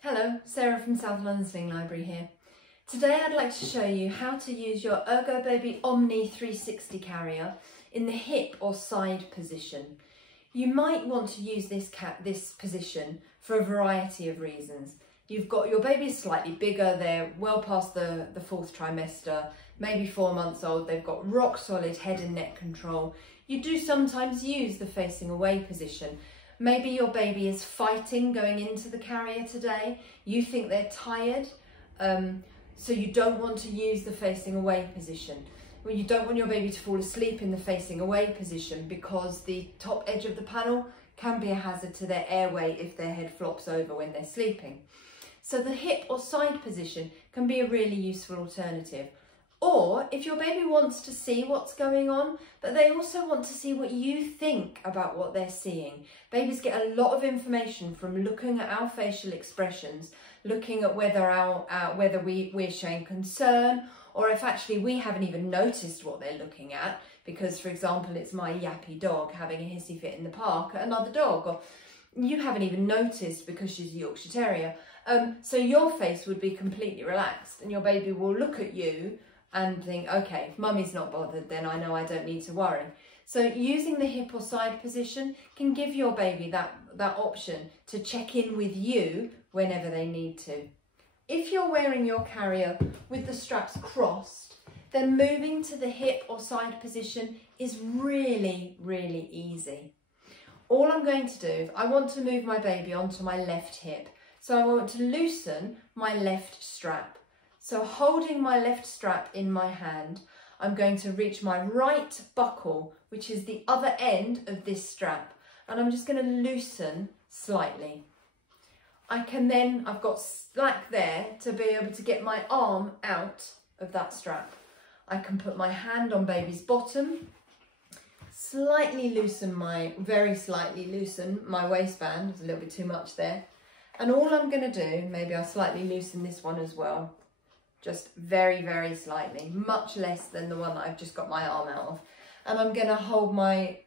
Hello, Sarah from South London Sling Library here. Today I'd like to show you how to use your ErgoBaby Omni 360 carrier in the hip or side position. You might want to use this position for a variety of reasons. You've got your baby is slightly bigger, they're well past the fourth trimester, maybe 4 months old, they've got rock solid head and neck control. You do sometimes use the facing away position. Maybe your baby is fighting going into the carrier today. You think they're tired, so you don't want to use the facing away position. Well, you don't want your baby to fall asleep in the facing away position because the top edge of the panel can be a hazard to their airway if their head flops over when they're sleeping. So the hip or side position can be a really useful alternative. Or if your baby wants to see what's going on, but they also want to see what you think about what they're seeing. Babies get a lot of information from looking at our facial expressions, looking at whether we're showing concern, or if actually we haven't even noticed what they're looking at, because for example, it's my yappy dog having a hissy fit in the park at another dog, or you haven't even noticed because she's a Yorkshire Terrier. So your face would be completely relaxed and your baby will look at you and think, okay, if mummy's not bothered, then I know I don't need to worry. So using the hip or side position can give your baby that option to check in with you whenever they need to. If you're wearing your carrier with the straps crossed, then moving to the hip or side position is really, really easy. All I'm going to do, I want to move my baby onto my left hip. So I want to loosen my left strap. So holding my left strap in my hand, I'm going to reach my right buckle, which is the other end of this strap, and I'm just going to loosen slightly. I've got slack there to be able to get my arm out of that strap. I can put my hand on baby's bottom, very slightly loosen my waistband. There's a little bit too much there. And all I'm going to do, maybe I'll slightly loosen this one as well. Just very, very slightly, much less than the one that I've just got my arm out of. And I'm going to hold my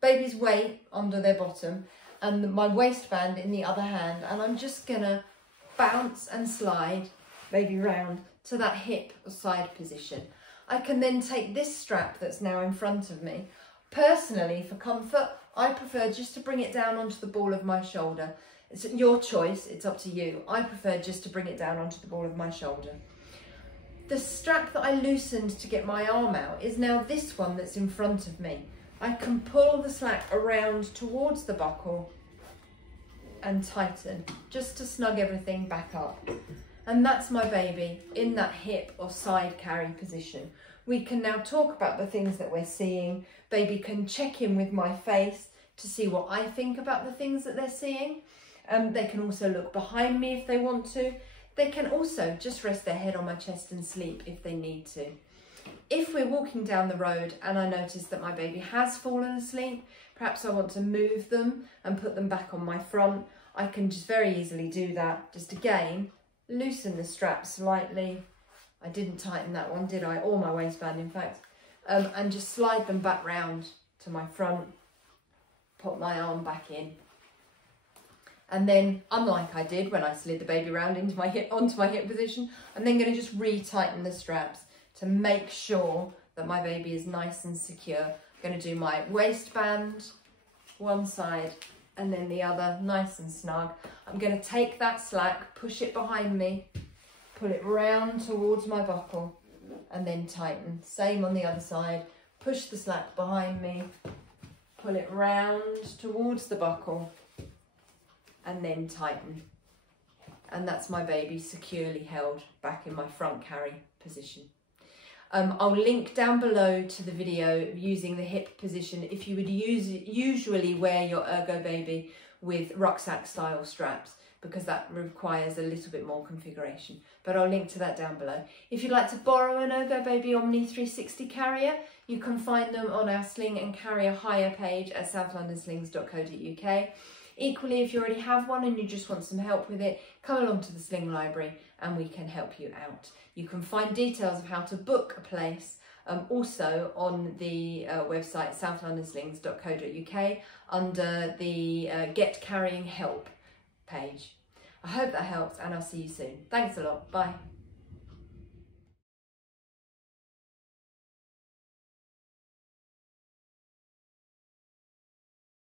baby's weight under their bottom and my waistband in the other hand. And I'm just going to bounce and slide baby round to that hip or side position. I can then take this strap that's now in front of me. Personally, for comfort, I prefer just to bring it down onto the ball of my shoulder. It's your choice, it's up to you. I prefer just to bring it down onto the ball of my shoulder. The strap that I loosened to get my arm out is now this one that's in front of me. I can pull the slack around towards the buckle and tighten, just to snug everything back up. And that's my baby in that hip or side carry position. We can now talk about the things that we're seeing. Baby can check in with my face to see what I think about the things that they're seeing. They can also look behind me if they want to. They can also just rest their head on my chest and sleep if they need to. If we're walking down the road and I notice that my baby has fallen asleep, perhaps I want to move them and put them back on my front, I can just very easily do that. Just again, loosen the strap slightly. I didn't tighten that one, did I? Or my waistband, in fact. And just slide them back round to my front, put my arm back in. And then, unlike I did when I slid the baby round onto my hip position, I'm then going to just re-tighten the straps to make sure that my baby is nice and secure. I'm going to do my waistband, one side, and then the other, nice and snug. I'm going to take that slack, push it behind me, pull it round towards my buckle, and then tighten. Same on the other side. Push the slack behind me, pull it round towards the buckle, and then tighten. And that's my baby securely held back in my front carry position. I'll link down below to the video using the hip position if you would usually wear your ErgoBaby with rucksack style straps, because that requires a little bit more configuration. But I'll link to that down below. If you'd like to borrow an ErgoBaby Omni 360 carrier, you can find them on our Sling and Carrier hire page at southlondonslings.co.uk. Equally, if you already have one and you just want some help with it, come along to the Sling Library and we can help you out. You can find details of how to book a place also on the website southlondonslings.co.uk under the Get Carrying Help page. I hope that helps, and I'll see you soon. Thanks a lot. Bye.